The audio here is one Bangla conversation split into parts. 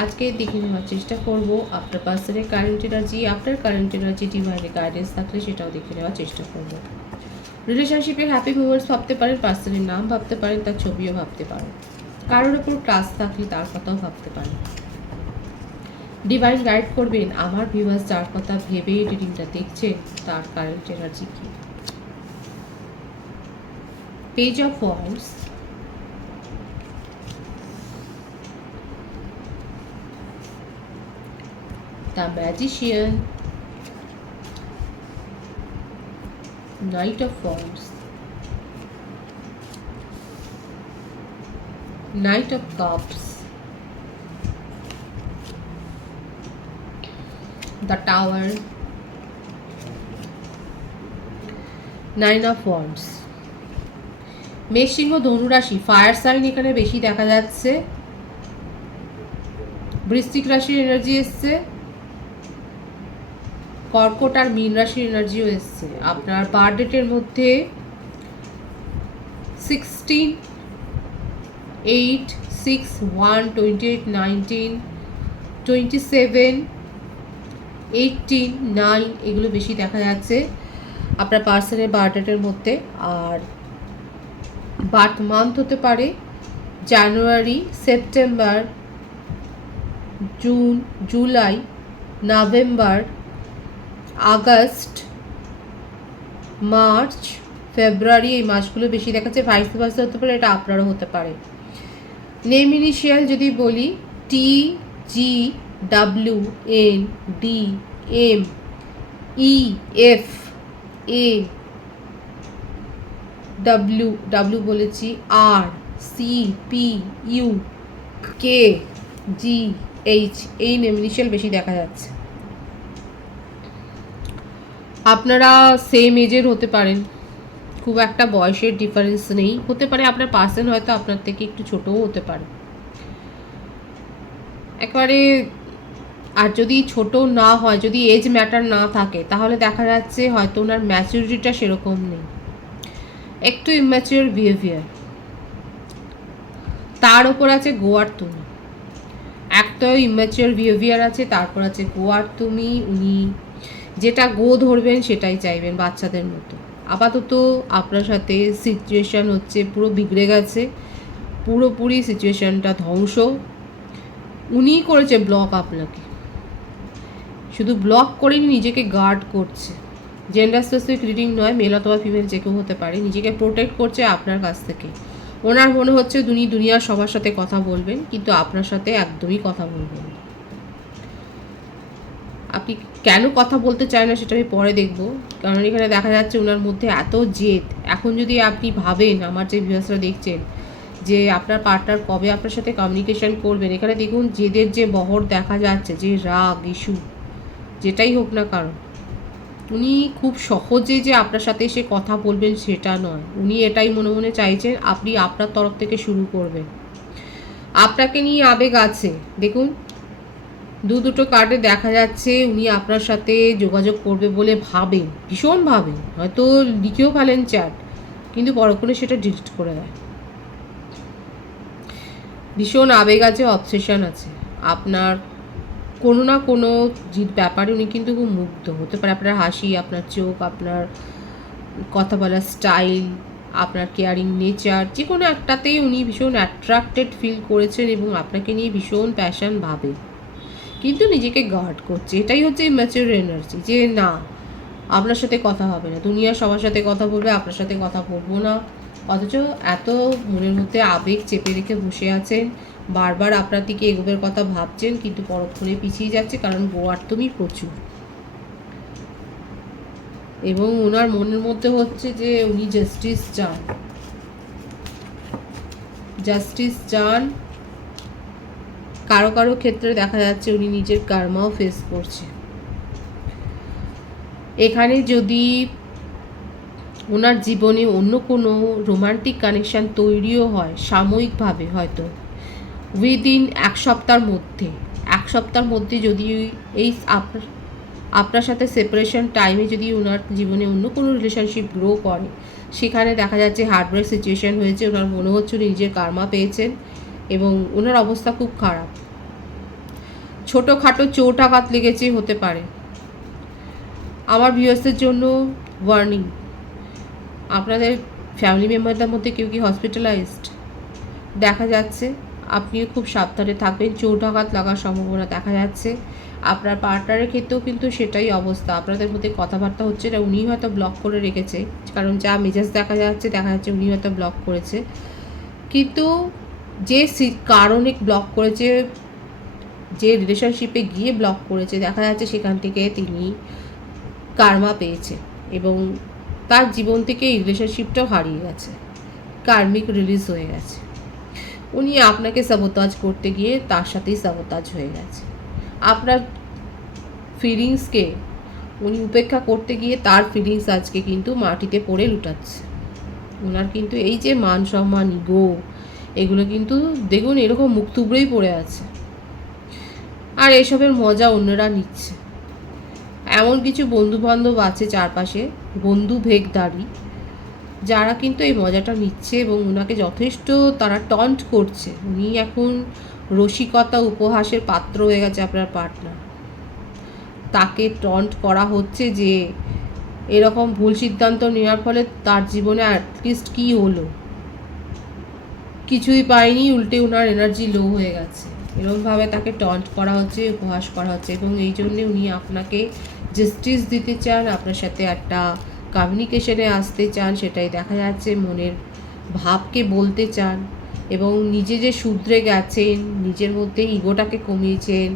আজকে দেখে নেওয়ার চেষ্টা করব, আপনার পার্সনের কারেন্ট এনার্জি আপনার কারেন্ট এনার্জি ডিভাইনে গাইডেন্স থাকলে সেটাও দেখে নেওয়ার চেষ্টা করব। রিলেশনশিপের হ্যাপি মুমেন্টস ভাবতে পারেন পার্সনের নাম ভাবতে পারেন, তার ছবিও ভাবতে পারেন। কারোর ওপর ক্লাস থাকলে তার কথাও ভাবতে পারেন। ডিভাইন গাইড করবেন, আমার ভিউয়ার্স যার কথা ভেবে রিডিংটা দেখছেন, তার কারেন্ট এনার্জি কি? Page of wands the magician, knight of wands, knight of cups, the tower, nine of wands. মেষসিংহ ধনুরাশি ফায়ার সাইন এখানে বেশি দেখা যাচ্ছে বৃশ্চিক রাশির এনার্জি এসছে কর্কট আর মীন রাশির এনার্জিও এসছে। আপনার বার্থ ডেটের মধ্যে sixteen eight six one twenty eight nineteen twenty seven eighteen nine এগুলো বেশি দেখা যাচ্ছে আপনার পার্সনের বার্থ ডেটের মধ্যে। আর বার্থ মান্থ হতে পারে January September June July November August, March, February এই মাসগুলো বেশি দেখাচ্ছে ভাইস ভার্সা হতে পারে, এটা আপনারও হতে পারে। নেম ইনিশিয়াল যদি বলি T G W N D M E F A W W বলেছি আর C P U K G H এই নেম ইনিশিয়াল বেশি দেখা যাচ্ছে। আপনারা সেম এজের হতে পারেন। খুব একটা বয়সের ডিফারেন্স নেই। হতে পারে আপনার পার্সন হয়তো আপনার থেকে একটু ছোটও হতে পারে। একবারে, আর যদি ছোট না হয়, যদি এজ ম্যাটার না থাকে, তাহলে দেখা যাচ্ছে হয়তো ওনার ম্যাচুরিটিটা সেরকম নেই। একটু ইম্যাচিওর বিহেভিয়ার তার ওপর আছে গোয়ার তুমি একটা ইম্যাচিওর বিহেভিয়ার আছে, তারপর আছে গোয়ার তুমি উনি যেটা গো ধরবেন সেটাই চাইবেন বাচ্চাদের মতো। আপাতত আপনার সাথে সিচুয়েশান হচ্ছে পুরো বিগড়ে গেছে, পুরোপুরি সিচুয়েশানটা ধ্বংস। উনিই করেছে ব্লক আপনাকে। শুধু ব্লক করেনি, নিজেকে গার্ড করছে। জেন্ডার স্পেসিফিক রিডিং নয় মেল অথবা ফিমেল যে কেউ হতে পারে, নিজেকে প্রোটেক্ট করছে আপনার কাছ থেকে। ওনার মনে হচ্ছে দুনি দুনিয়ার সবার সাথে কথা বলবেন, কিন্তু আপনার সাথে একদমই কথা বলবেন না। আপনি কেন কথা বলতে চায় না সেটা আমি পরে দেখব। কারণ এখানে দেখা যাচ্ছে ওনার মধ্যে এত জেদ। এখন যদি আপনি ভাবেন, আমার যে ভিউয়ার্সরা দেখছেন, যে আপনার পার্টনার কবে আপনার সাথে কমিউনিকেশন করবেন, এখানে দেখুন জেদের যে বহর দেখা যাচ্ছে, যে রাগ ইস্যু যেটাই হোক না কারণ উনি খুব সহজে যে আপনার সাথে এসে কথা বলবেন সেটা নয়। উনি এটাই মনে মনে চাইছেন, আপনি আপনার তরফ থেকে শুরু করবেন। আপনাকে নিয়ে আবেগ আছে। দেখুন দু দুটো কার্ডে দেখা যাচ্ছে উনি আপনার সাথে যোগাযোগ করবে বলে ভাবেন, ভীষণ ভাবেন। হয়তো লিখেও ফেলেন চ্যাট কিন্তু পরক্ষণে সেটা ডিলিট করে দেয়। ভীষণ আবেগ আছে অবসেশন আছে। আপনার কোনো না কোনো ব্যাপারে উনি কিন্তু খুব মুগ্ধ। হতে পারে আপনার হাসি, আপনার চোখ, আপনার কথা বলার স্টাইল আপনার কেয়ারিং নেচার যে কোনো একটাতেই উনি ভীষণ অ্যাট্রাক্টেড ফিল করেছেন এবং আপনাকে নিয়ে ভীষণ প্যাশন ভাবে। কিন্তু নিজেকে গার্ড করছে। এটাই হচ্ছে ম্যাচিওর এনার্জি যে না, আপনার সাথে কথা হবে না। দুনিয়া সবার সাথে কথা বলবে, আপনার সাথে কথা বলব না। অথচ এত মনের মধ্যে আবেগ চেপে রেখে বসে আছেন। বারবার আপনার দিকে এগোবের কথা ভাবছেন, কিন্তু পরক্ষণে পিছিয়ে যাচ্ছে, কারণ গোয়ার তুমি প্রচুর। এবং ওনার মনের মধ্যে হচ্ছে যে উনি জাস্টিস চান। জাস্টিস চান কারও কারও ক্ষেত্রে দেখা যাচ্ছে উনি নিজের কার্মাও ফেস করছে। এখানে যদি ওনার জীবনে অন্য কোনো রোমান্টিক কানেকশান তৈরিও হয়, সাময়িকভাবে হয়তো উইদিন এক সপ্তাহের মধ্যে, এক সপ্তাহের মধ্যে যদি এই আপনার আপনার সাথে সেপারেশন টাইমে যদি ওনার জীবনে অন্য কোনো রিলেশনশিপ গ্রো করে, সেখানে দেখা যাচ্ছে হার্টব্রেক সিচুয়েশন হয়েছে, ওনার মনে হচ্ছে নিজের কার্মা পেয়েছেন। এবং ওনার অবস্থা খুব খারাপ। ছোটোখাটো চোট আঘাত লেগেছে হতে পারে। আমার ভিউয়ার্সদের জন্য ওয়ার্নিং আপনাদের ফ্যামিলি মেম্বারদের মধ্যে কেউ কি হসপিটালাইজড দেখা যাচ্ছে, আপনিও খুব সাবধানে থাকবেন চোট আঘাত লাগার সম্ভাবনা দেখা যাচ্ছে। আপনার পার্টনারের ক্ষেত্রেও কিন্তু সেটাই অবস্থা। আপনাদের মধ্যে কথাবার্তা হচ্ছে না উনি হয়তো ব্লক করে রেখেছে। কারণ যা মেজাজ দেখা যাচ্ছে দেখা যাচ্ছে উনি হয়তো ব্লক করেছে। কিন্তু যে কারণে ব্লক করেছে, যে রিলেশনশিপে গিয়ে ব্লক করেছে, দেখা যাচ্ছে সেখান থেকে তিনি কার্মা পেয়েছে এবং তার জীবন থেকে এই রিলেশনশিপটাও হারিয়ে গেছে কার্মিক রিলিজ হয়ে গেছে। উনি আপনাকে সাবোতাজ করতে গিয়ে তার সাথেই সাবোতাজ হয়ে গেছে। আপনার ফিলিংসকে উনি উপেক্ষা করতে গিয়ে তার ফিলিংস আজকে কিন্তু মাটিতে পড়ে লুটাচ্ছে। ওনার কিন্তু এই যে মান সম্মান ইগো এগুলো কিন্তু দেখুন, এরকম মুখ তুবড়েই পড়ে আছে। আর এসবের মজা অন্যরা নিচ্ছে। এমন কিছু বন্ধু বান্ধব আছে চারপাশে, বন্ধু ভেগদারি, যারা কিন্তু এই মজাটা নিচ্ছে এবং ওনাকে যথেষ্ট তারা টন্ট করছে। উনি এখন রসিকতা, উপহাসের পাত্র হয়ে গেছে আপনার পার্টনার তাকে টন্ট করা হচ্ছে যে, এরকম ভুল সিদ্ধান্ত নেওয়ার ফলে তার জীবনে অ্যাটলিস্ট কী হলো? কিছুই পায়নি উল্টে ওনার এনার্জি লো হয়ে গেছে। এরকমভাবে তাকে টন্ট করা হচ্ছে, উপহাস করা হচ্ছে এবং এই জন্যে উনি আপনাকে জাস্টিস দিতে চান, আপনার সাথে একটা কমিউনিকেশনে আসতে চান, সেটাই দেখা যাচ্ছে, মনের ভাবকে বলতে চান এবং নিজে যে শুধরে গেছেন, নিজের মধ্যে ইগোটাকে কমিয়েছেন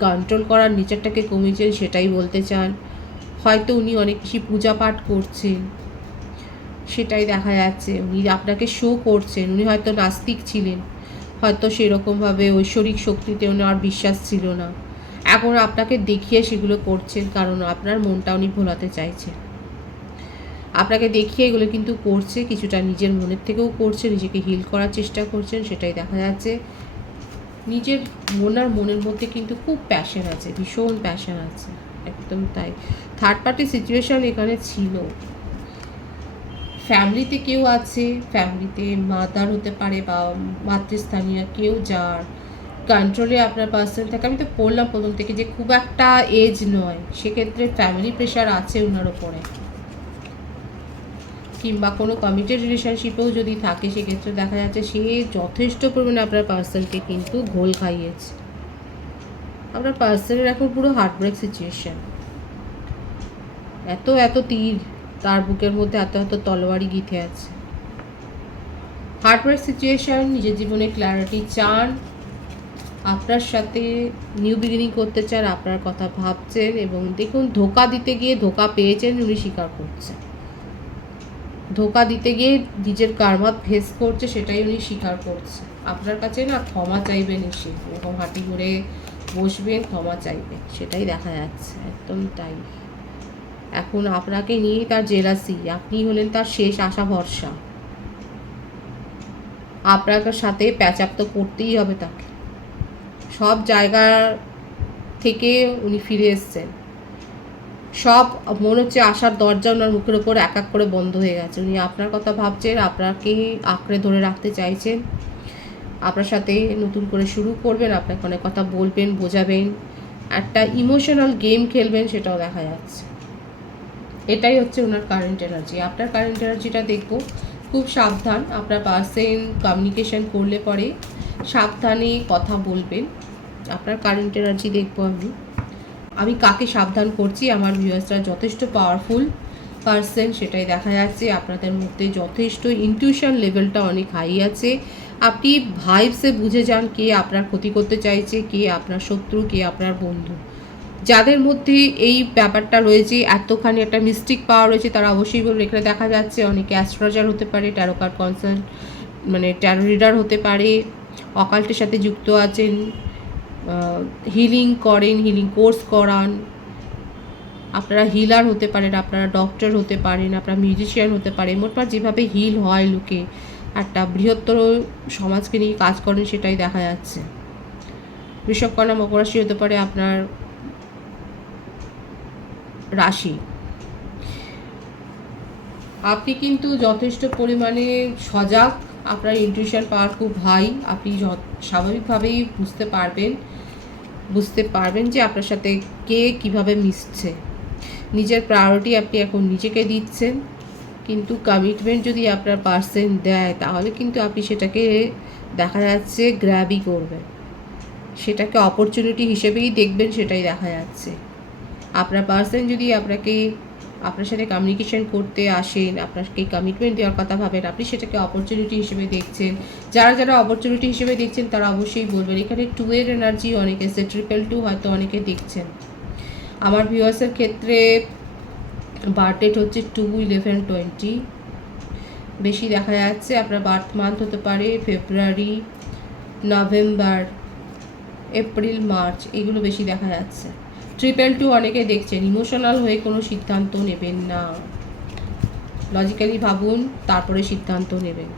কন্ট্রোল করার নেচারটাকে কমিয়েছেন, সেটাই বলতে চান। হয়তো উনি অনেক বেশি পূজা পাঠ করছেন। সেটাই দেখা যাচ্ছে। উনি আপনাকে শো করছেন। উনি হয়তো নাস্তিক ছিলেন। হয়তো সেরকমভাবে ঐশ্বরিক শক্তিতে ওনার বিশ্বাস ছিল না। এখন আপনাকে দেখিয়ে সেগুলো করছেন কারণ আপনার মনটা উনি ভোলাতে চাইছেন। আপনাকে দেখিয়ে এগুলো কিন্তু করছে, কিছুটা নিজের মনের থেকেও করছে, নিজেকে হিল করার চেষ্টা করছেন, সেটাই দেখা যাচ্ছে। নিজের মন আর মনের মধ্যে কিন্তু খুব প্যাশন আছে, ভীষণ প্যাশন আছে। একদম তাই। থার্ড পার্টি সিচুয়েশন এখানে ছিল। ফ্যামিলিতে কেউ আছে, ফ্যামিলিতে মাদার হতে পারে বা মাতৃস্থানীয় কেউ যার কন্ট্রোলে আপনার পার্সন থাকে। আমি তো পড়লাম প্রথম থেকে যে খুব একটা এজ নয়, সেক্ষেত্রে ফ্যামিলি প্রেশার আছে ওনার ওপরে কিংবা কোনো কমিটেড রিলেশনশিপেও যদি থাকে, সেক্ষেত্রে দেখা যাচ্ছে সে যথেষ্ট পরিমাণে আপনার পার্সনকে কিন্তু ঘোল খাইয়েছে। আপনার পার্সনের এখন পুরো হার্টব্রেক সিচুয়েশান এত এত তীর। তার বুকের মধ্যে এত এত তলোয়ারি গিথে আছে। হার্টব্রেক সিচুয়েশন নিজের জীবনে ক্ল্যারিটি চান। আপনার সাথে নিউ বিগিনিং করতে চান, আপনার কথা ভাবছেন এবং দেখুন, ধোকা দিতে গিয়ে ধোকা পেয়েছেন উনি স্বীকার করছেন। ধোকা দিতে গিয়ে নিজের কারমাত ফেস করছে, সেটাই উনি স্বীকার করছে আপনার কাছে না ক্ষমা চাইবেন এসে এরকম হাঁটি ঘুরে বসবেন, ক্ষমা চাইবেন, সেটাই দেখা যাচ্ছে। একদম তাই। এখন আপনাকে নিয়েই তার জেলাসি। আপনি হলেন তার শেষ আশা ভরসা। আপনার সাথে প্যাচ আপ তো করতেই হবে তাকে। সব জায়গা থেকে উনি ফিরে এসছেন। সব মনে হচ্ছে আসার দরজা ওনার মুখের ওপর এক এক করে বন্ধ হয়ে গেছে। উনি আপনার কথা ভাবছেন, আপনাকে আঁকড়ে ধরে রাখতে চাইছেন। আপনার সাথে নতুন করে শুরু করবেন, আপনাকে অনেক কথা বলবেন, বোঝাবেন। একটা ইমোশনাল গেম খেলবেন, সেটাও দেখা যাচ্ছে। এটাই হচ্ছে ওনার কারেন্ট এনার্জি আপনার কারেন্ট এনার্জিটা দেখব। খুব সাবধান, আপনার পার্সেন কমিউনিকেশন করলে পরে সাবধানে কথা বলবেন। আপনার কারেন্ট এনার্জি দেখব আমি। আমি কাকে সাবধান করছি, আমার ভিউয়ার্সরা যথেষ্ট পাওয়ারফুল পার্সেন সেটাই দেখা যাচ্ছে। আপনাদের মধ্যে যথেষ্ট ইনটিউশন লেভেলটা অনেক হাই আছে। আপনি ভাইবসে বুঝে যান কে আপনার ক্ষতি করতে চাইছে, কে আপনার শত্রু, কে আপনার বন্ধু। যাদের মধ্যে এই ব্যাপারটা রয়েছে, এতখানি একটা মিস্টিক পাওয়ার রয়েছে, তারা অবশ্যই বলবে এখানে দেখা যাচ্ছে। অনেকে অ্যাস্ট্রোলজার হতে পারে ট্যারোকার কনসার্ট মানে ট্যারো রিডার হতে পারে অকাল্টের সাথে যুক্ত আছেন হিলিং করেন হিলিং কোর্স করান। আপনারা হিলার হতে পারেন, আপনারা ডক্টর হতে পারেন, আপনারা মিউজিশিয়ান হতে পারেন মোটমাট যেভাবে হিল হয় লোকে, একটা বৃহত্তর সমাজকে নিয়ে কাজ করেন, সেটাই দেখা যাচ্ছে। বৃষভ কন্যা মকর রাশি হতে পারে, আপনার রাশি। আপনি কিন্তু যথেষ্ট পরিমাণে সজাগ, আপনার ইনটিউশন পাওয়ার খুব হাই আপনি স্বাভাবিকভাবেই বুঝতে পারবেন বুঝতে পারবেন যে আপনার সাথে কে কীভাবে মিশছে। নিজের প্রায়োরিটি আপনি এখন নিজেকে দিচ্ছেন, কিন্তু কমিটমেন্ট যদি আপনার পার্সেন্ট দেয়, তাহলে কিন্তু আপনি সেটাকে দেখা যাচ্ছে গ্র্যাবই করবেন। সেটাকে অপরচুনিটি হিসেবেই দেখবেন, সেটাই দেখা যাচ্ছে। আপনার পার্সন যদি আপনাকে, আপনার সাথে কমিউনিকেশন করতে আসেন, আপনাকে কমিটমেন্ট দেওয়ার কথা ভাবেন, আপনি সেটাকে অপরচুনিটি হিসেবে দেখছেন, যারা যারা অপরচুনিটি হিসেবে দেখছেন তারা অবশ্যই বলবেন, এখানে টু এর এনার্জি অনেকে এসে ট্রিপল টু হয়তো অনেকে দেখছেন। আমার ভিউয়ার্সের ক্ষেত্রে বার্থডেট হচ্ছে টু ইলেভেন টোয়েন্টি বেশি দেখা যাচ্ছে, আপনার বার্থ মান্থ হতে পারে ফেব্রুয়ারি নভেম্বর এপ্রিল মার্চ এগুলো বেশি দেখা যাচ্ছে। ট্রিপল টু অনেকে দেখছেন ইমোশনাল হয়ে কোনো সিদ্ধান্ত নেবেন না। লজিক্যালি ভাবুন, তারপরে সিদ্ধান্ত নেবেন।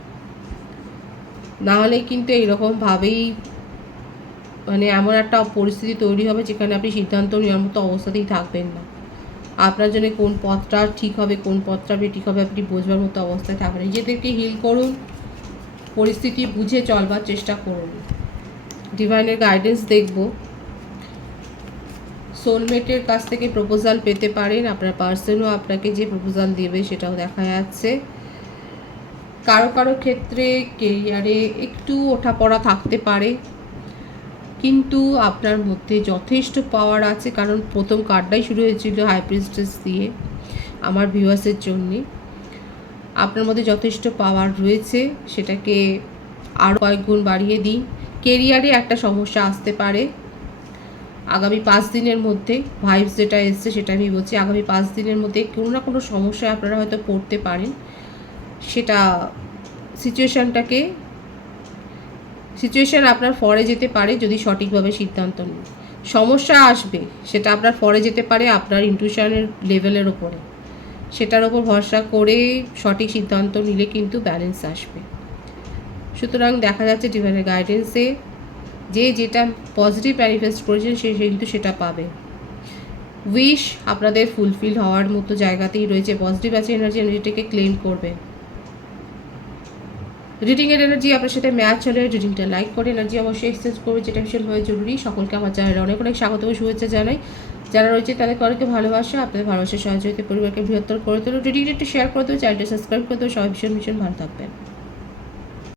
নাহলে কিন্তু এইরকমভাবেই মানে এমন একটা পরিস্থিতি তৈরি হবে যেখানে আপনি সিদ্ধান্ত নেওয়ার মতো অবস্থাতেই থাকবেন না। আপনার জন্য কোন পথটা ঠিক হবে, কোন পথটা আপনি ঠিক হবে, আপনি বোঝবার মতো অবস্থায় থাকবেন নিজেদেরকে হিল করুন, পরিস্থিতি বুঝে চলবার চেষ্টা করুন। ডিভাইনের গাইডেন্স দেখব। সোলমেটের কাছ থেকে প্রপোজাল পেতে পারেন। আপনার পার্সনও আপনাকে যে প্রপোজাল দেবে সেটাও দেখা যাচ্ছে। কারও কারও ক্ষেত্রে কেরিয়ারে একটু ওঠাপড়া থাকতে পারে। কিন্তু আপনার মধ্যে যথেষ্ট পাওয়ার আছে, কারণ প্রথম কার্ডটাই শুরু হয়েছিল হাইপ্রিস্টেস দিয়ে, আমার ভিউয়ার্সের জন্যে। আপনার মধ্যে যথেষ্ট পাওয়ার রয়েছে, সেটাকে আরও কয়েক গুণ বাড়িয়ে দিন। কেরিয়ারে একটা সমস্যা আসতে পারে। আগামী পাঁচ দিনের মধ্যে ভাইবস যেটা এসছে সেটা আমি বলছি। আগামী পাঁচ দিনের মধ্যে কোনো না কোনো সমস্যায় আপনারা হয়তো পড়তে পারেন। সেটা সিচুয়েশানটাকে সিচুয়েশান আপনার ফরে যেতে পারে যদি সঠিকভাবে সিদ্ধান্ত নিন। সমস্যা আসবে, সেটা আপনার ফরে যেতে পারে আপনার ইনটিউশনের লেভেলের ওপরে। সেটার ওপর ভরসা করে সঠিক সিদ্ধান্ত নিলে কিন্তু ব্যালেন্স আসবে। সুতরাং দেখা যাচ্ছে ডিভাইনের গাইডেন্সে যে যেটা পজিটিভ ম্যানিফেস্ট করেছেন সে কিন্তু সেটা পাবে। উইশ আপনাদের ফুলফিল হওয়ার মতো জায়গাতেই রয়েছে। পজিটিভ আছে এনার্জি এনার্জিটাকে ক্লেম করবেন রিডিংয়ের এনার্জি আপনার সাথে ম্যাচ হলে রিডিংটা লাইক করে এনার্জি অবশ্যই এক্সচেঞ্জ করবে, যেটা ভীষণভাবে জরুরি। সকলকে আমার চ্যানেলে অনেক অনেক স্বাগত ও শুভেচ্ছা জানাই। যারা রয়েছে তাদেরকে অনেকে ভালোবাসা, আপনাদের ভালোবাসার সহযোগিতা পরিবারকে বৃহত্তর করে তোলো। রিডিংটা একটু শেয়ার করে দেবো চ্যানেলটা সাবস্ক্রাইব করে দেবো সবাই ভীষণ ভীষণ ভালো থাকবেন।